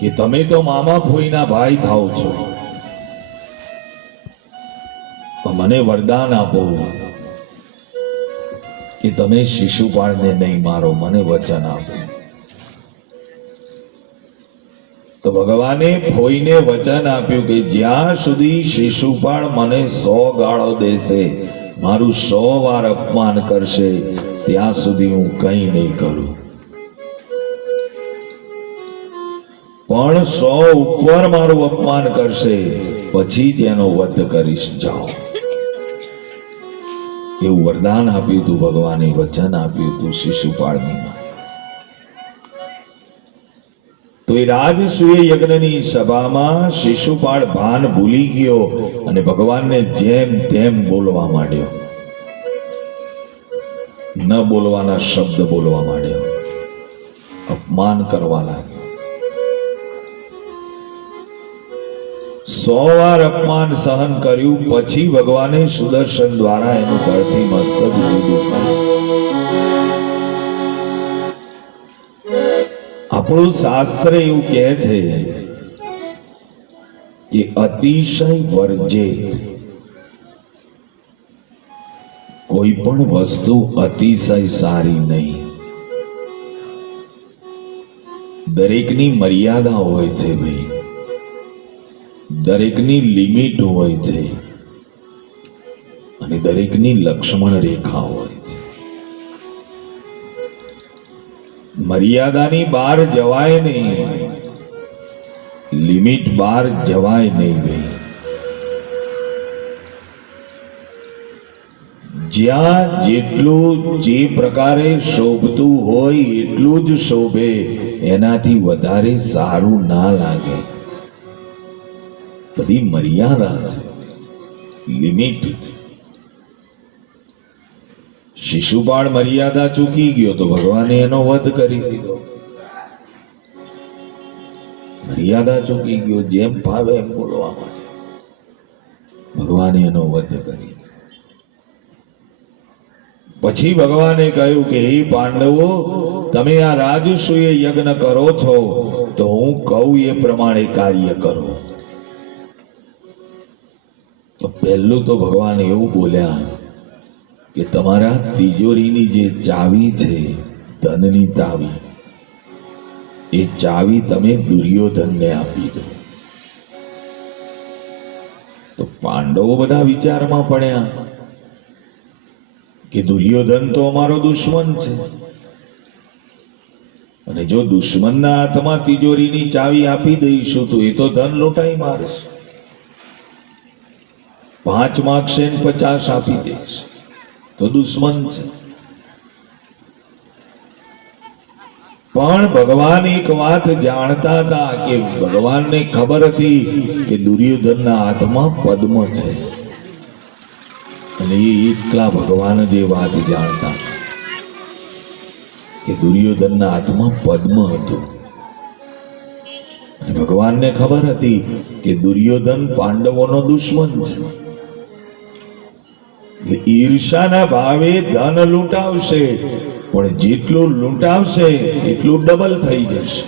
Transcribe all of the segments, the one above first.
કે તમે તો મામા ફોઈના ભાઈ થાવ છો, તો મને વરદાન આપો કે તમે શિશુપાળને નહીં મારો, મને વચન આપો. તો ભગવાને ફોઈને વચન આપ્યું કે જ્યાં સુધી શિશુપાળ મને 100 ગાળો દેશે, મારું 100 વાર અપમાન કરશે, ત્યાં સુધી હું કંઈ નહીં કરું. પણ 100 ઉપર મારું અપમાન કરશે પછી જ એનો વધ કરીશ, જાઓ. એવું વરદાન આપ્યું હતું ભગવાને, વચન આપ્યું હતું શિશુપાળની માં. તો એ રાજસૂય યજ્ઞની સભામાં શિશુપાળ ભાન ભૂલી ગયો અને ભગવાનને જેમ તેમ બોલવા માંડ્યો, ન બોલવાના શબ્દ બોલવા માંડ્યો, અપમાન કરવા લાગ્યો. 100 વાર અપમાન સહન કર્યું પછી ભગવાને સુદર્શન દ્વારા એનું ધરતી મસ્તક જુદું કર્યું. આપણું શાસ્ત્ર એવું કહે છે કે અતિશય વર્જિત. કોઈ પણ વસ્તુ અતિશય સારી નહીં. દરેકની મર્યાદા હોય છે ભાઈ, દરેકની લિમિટ હોય છે અને દરેકની લક્ષ્મણ રેખા હોય છે. મર્યાદાની બહાર જવાય નહીં, લિમિટ બહાર જવાય નહીં ભાઈ. જ્યાં જેટલું જે પ્રકારે શોભતું હોય એટલું જ શોભે, એનાથી વધારે સારું ના લાગે. બધી મર્યાદા છે, લિમિટ છે. શિશુપાળ મર્યાદા ચૂકી ગયો તો ભગવાને એનો વધ કરી દીધો. મર્યાદા ચૂકી ગયો, જેમ ભાવે એમ બોલવા માટે ભગવાને એનો વધ કરી. પછી ભગવાને કહ્યું કે હે પાંડવો, તમે આ રાજસૂય યજ્ઞ કરો છો તો હું કહું એ પ્રમાણે કાર્ય કરો. તો પહેલું તો ભગવાન એવું બોલ્યા કે તમારા તિજોરીની જે ચાવી છે, ધનની ચાવી, એ ચાવી તમે દુર્યોધનને આપી દો. તો પાંડવો બધા વિચારમાં પડ્યા કે દુર્યોધન તો અમારો દુશ્મન છે, અને જો દુશ્મનના હાથમાં તિજોરીની ચાવી આપી દઈશું તો એ તો ધન લૂંટાઈ મારશે. 5 માગશે ને 50 આપી દઈશ તો દુશ્મન છે. પણ ભગવાન એક વાત જાણતા હતા કે ભગવાનને ખબર હતી કે દુર્યોધનના હાથમાં પદ્મ છે, અને એ એકલા ભગવાન જે વાત જાણતા કે દુર્યોધનના હાથમાં પદ્મ હતું. અને ભગવાનને ખબર હતી કે દુર્યોધન પાંડવોનો દુશ્મન છે. ઈર્ષાના ભાવે ધન લૂંટાવશે, પણ જેટલું લૂંટાવશે એટલું ડબલ થઈ જશે.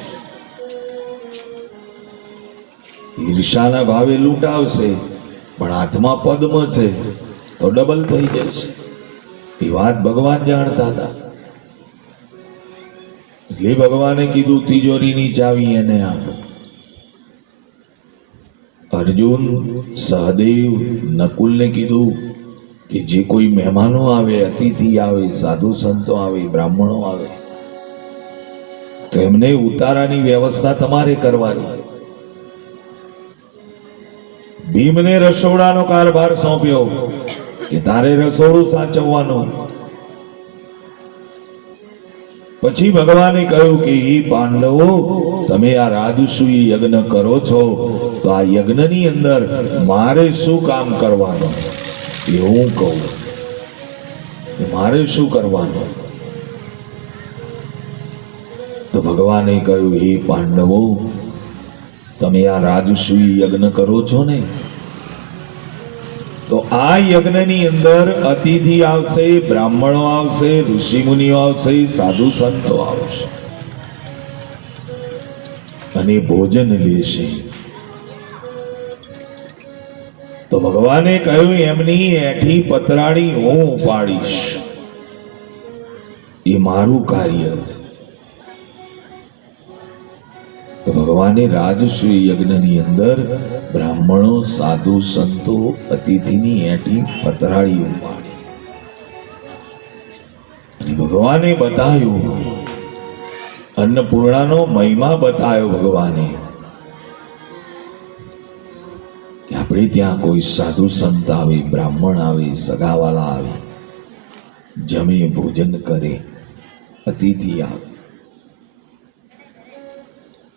ઈર્ષાના ભાવે લૂંટાવશે પણ હાથમાં પદ્મ છે તો ડબલ થઈ જશે. એ વાત ભગવાન જાણતા હતા. એટલે ભગવાને કીધું તિજોરીની ચાવી એને આપો. અર્જુન, સહદેવ, નકુલને કીધું કે જે કોઈ મહેમાનો આવે, અતિથિ આવે, સાધુ સંતો આવે, બ્રાહ્મણો આવે, તો એમને ઉતારાની વ્યવસ્થા તમારે કરવાની. ભીમને રસોડાનો કારભાર સોંપ્યો કે તારે રસોડું સાચવવાનું. પછી ભગવાને કહ્યું કે હે પાંડવો, તમે આ રાજસૂય યજ્ઞ કરો છો તો આ યજ્ઞની અંદર મારે શું કામ કરવાનું એ હું કહું. મારે શું કરવાનું? તો ભગવાને કહ્યું હે પાંડવો, તમે આ રાજસૂય યજ્ઞ કરો છો ને, તો આ યજ્ઞની અંદર અતિથિ આવશે, બ્રાહ્મણો આવશે, ઋષિ મુનિઓ આવશે, સાધુ સંતો આવશે. અને ભોજન લેશે. તો ભગવાને કહ્યું એમની એઠી પતરાળી હું ઉપાડીશ, એ મારું કાર્ય છે. તો ભગવાને રાજશ્રી યજ્ઞની અંદર બ્રાહ્મણો, સાધુ, સંતો, અતિથિની એઠી પતરાળી ઉપાડી. અને ભગવાને બતાવ્યું, અન્નપૂર્ણાનો મહિમા બતાવ્યો ભગવાને, કે આપણે ત્યાં કોઈ સાધુ સંત આવે, બ્રાહ્મણ આવે, સગાવાલા આવે, જમે, ભોજન કરે, અતિથિ આવે,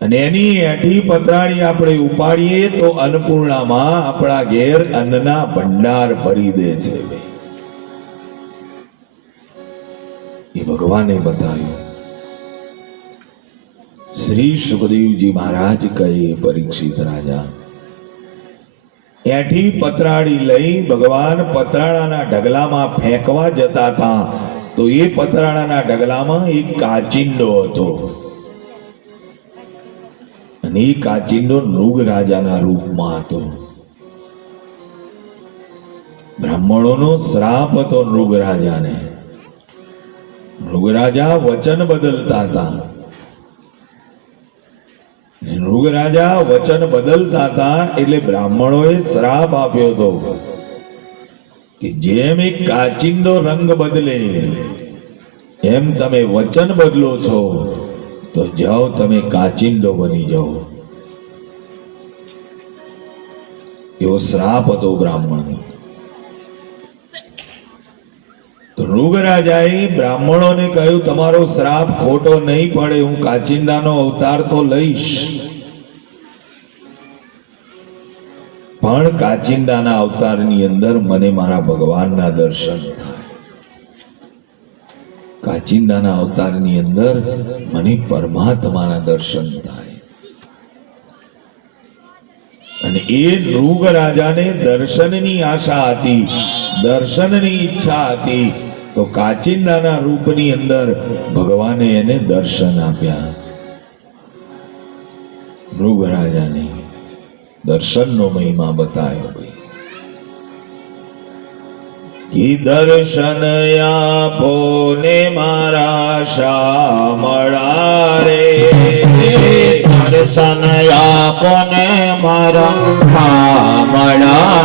અને એની એઠી પતરાળી આપણે ઉપાડીએ તો અન્નપૂર્ણામાં આપણા ઘેર અન્નના ભંડાર ભરી દે છે. એ ભગવાને બતાવ્યું. શ્રી સુખદેવજી મહારાજ કહે, પરીક્ષિત રાજા, એઠી પતરાળી લઈ ભગવાન પતરાળાના ઢગલામાં ફેંકવા જતા હતા, તો એ પતરાળાના ઢગલામાં એક કાચિંડો હતો, અને એ કાચિંડો નૃગ રાજાના રૂપમાં હતો. બ્રાહ્મણોનો શ્રાપ હતો નૃગ રાજાને. નૃગ રાજા વચન બદલતા હતા. નૃગ રાજા વચન બદલતા હતા એટલે બ્રાહ્મણોએ શ્રાપ આપ્યો હતો કે જેમ એક કાચિંડો રંગ બદલે એમ તમે વચન બદલો છો, તો જાઓ તમે કાચિંડો બની જાઓ. એવો શ્રાપ હતો બ્રાહ્મણ. તો નૃગ રાજાએ બ્રાહ્મણોને કહ્યું, તમારો શ્રાપ ખોટો નહીં પડે, હું કાચિંડાનો અવતાર તો લઈશ, પણ કાચિંડાના અવતારની અંદર મને મારા ભગવાનના દર્શન થાય. કાચિંડાના અવતારની અંદર મને પરમાત્માના દર્શન થાય. અને એ નૃગ રાજાને દર્શનની આશા હતી, દર્શનની ઈચ્છા હતી. તો કાચિંડાના રૂપની અંદર ભગવાને એને દર્શન આપ્યા. નૃગ રાજાને દર્શનનો મહિમા બતાવ્યો. ભાઈ, કે દર્શન આપો ને મારા શામળા રે, દર્શન આપો ને મારા